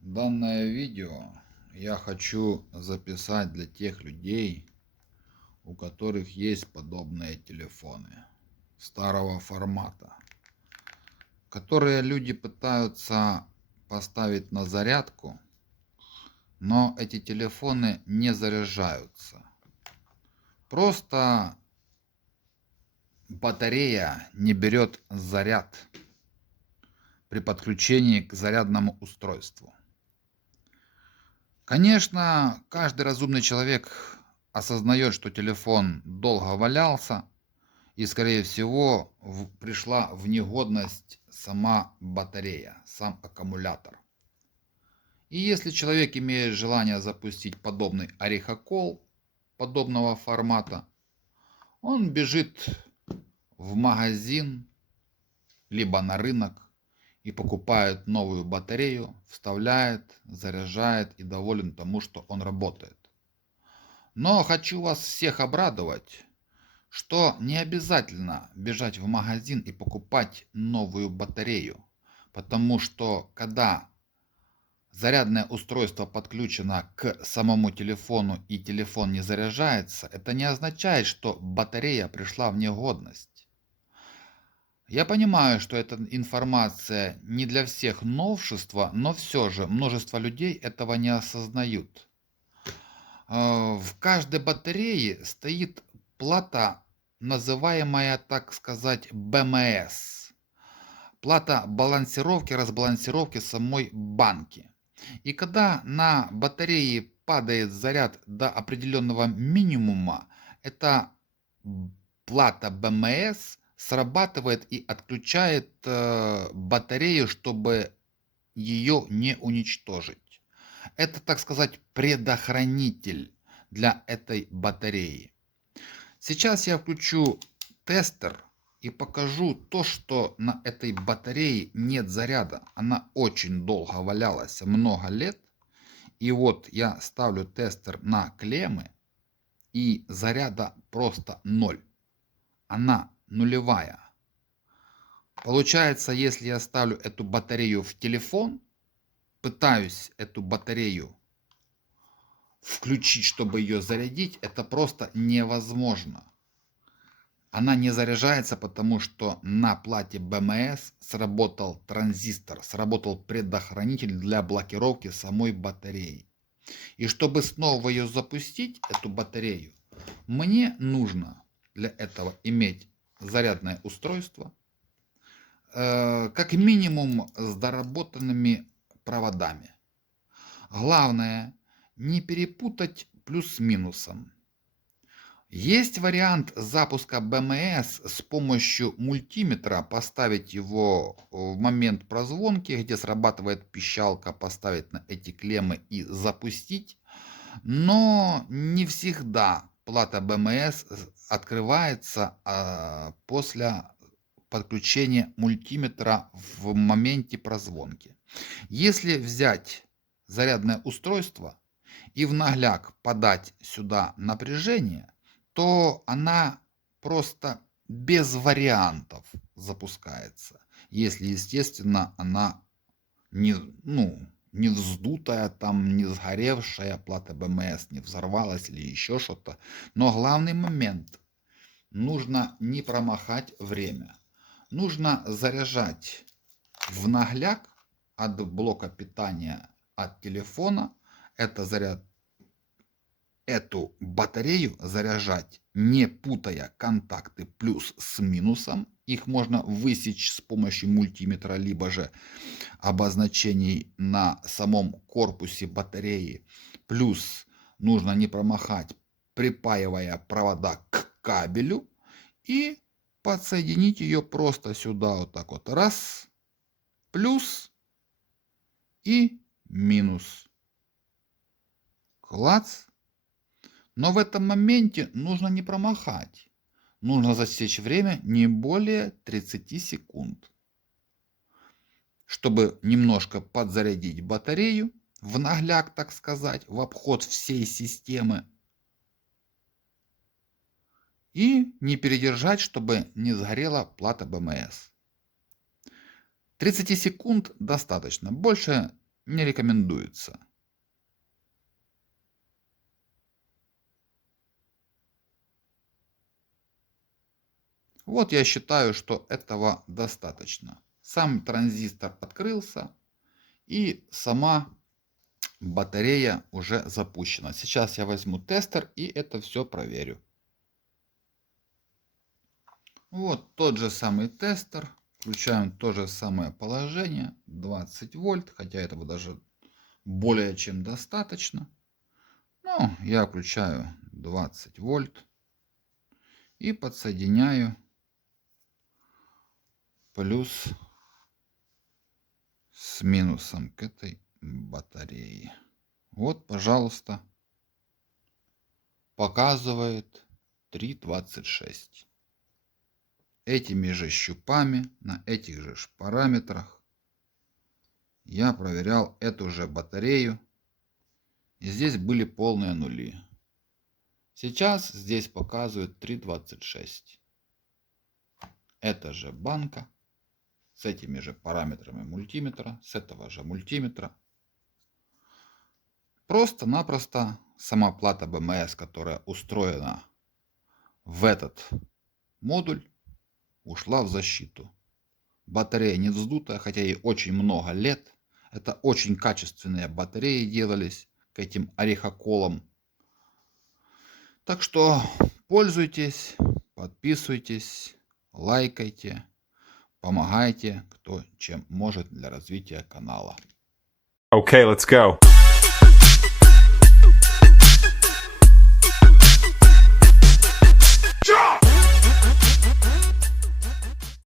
Данное видео я хочу записать для тех людей, у которых есть подобные телефоны старого формата, которые люди пытаются поставить на зарядку, но эти телефоны не заряжаются. Просто батарея не берет заряд при подключении к зарядному устройству. Конечно, каждый разумный человек осознает, что телефон долго валялся, и, скорее всего, пришла в негодность сама батарея, сам аккумулятор. И если человек имеет желание запустить подобный орехокол подобного формата, он бежит в магазин, либо на рынок, и покупает новую батарею, вставляет, заряжает и доволен тому, что он работает. Но хочу вас всех обрадовать, что не обязательно бежать в магазин и покупать новую батарею, потому что когда зарядное устройство подключено к самому телефону и телефон не заряжается, это не означает, что батарея пришла в негодность. Я понимаю, что эта информация не для всех новшество, но все же множество людей этого не осознают. В каждой батарее стоит плата, называемая, так сказать, БМС. Плата балансировки, разбалансировки самой банки. И когда на батарее падает заряд до определенного минимума, эта плата БМС срабатывает и отключает батарею, чтобы ее не уничтожить. Это, так сказать, предохранитель для этой батареи. Сейчас я включу тестер и покажу то, что на этой батарее нет заряда. Она очень долго валялась, много лет. И вот я ставлю тестер на клеммы, и заряда просто ноль. Она нулевая. Получается, если я ставлю эту батарею в телефон, пытаюсь эту батарею включить, чтобы ее зарядить, это просто невозможно. Она не заряжается, потому что на плате БМС сработал транзистор, сработал предохранитель для блокировки самой батареи. И чтобы снова ее запустить, эту батарею, мне нужно для этого иметь зарядное устройство, как минимум с доработанными проводами. Главное, не перепутать плюс с минусом. Есть вариант запуска БМС с помощью мультиметра, поставить его в момент прозвонки, где срабатывает пищалка, поставить на эти клеммы и запустить. Но не всегда плата БМС открывается после подключения мультиметра в моменте прозвонки. Если взять зарядное устройство и в нагляк подать сюда напряжение, то она просто без вариантов запускается. Если, естественно, она не вздутая, там, не сгоревшая, плата БМС не взорвалась или еще что-то. Но главный момент. Нужно не промахать время. Нужно заряжать в нагляк от блока питания от телефона. Эту батарею заряжать, не путая контакты плюс с минусом. Их можно высечь с помощью мультиметра, либо же обозначений на самом корпусе батареи. Плюс нужно не промахать, припаивая провода к кабелю, и подсоединить ее просто сюда, вот так вот. Раз, плюс и минус. Клац. Но в этом моменте нужно не промахать. Нужно засечь время не более 30 секунд. Чтобы немножко подзарядить батарею, в нагляк, так сказать, в обход всей системы. И не передержать, чтобы не сгорела плата БМС. 30 секунд достаточно, больше не рекомендуется. Вот я считаю, что этого достаточно. Сам транзистор открылся и сама батарея уже запущена. Сейчас я возьму тестер и это все проверю. Вот тот же самый тестер. Включаем то же самое положение. 20 вольт, хотя этого даже более чем достаточно. Ну, я включаю 20 вольт и подсоединяю плюс с минусом к этой батарее. Вот, пожалуйста, показывает 3,26. Этими же щупами, на этих же параметрах я проверял эту же батарею. И здесь были полные нули. Сейчас здесь показывает 3,26. Это же банка с этими же параметрами мультиметра, с этого же мультиметра. Просто-напросто сама плата БМС, которая устроена в этот модуль, ушла в защиту. Батарея не вздутая, хотя ей очень много лет. Это очень качественные батареи делались к этим орехоколам. Так что пользуйтесь, подписывайтесь, лайкайте, помогайте, кто чем может для развития канала. Okay, let's go.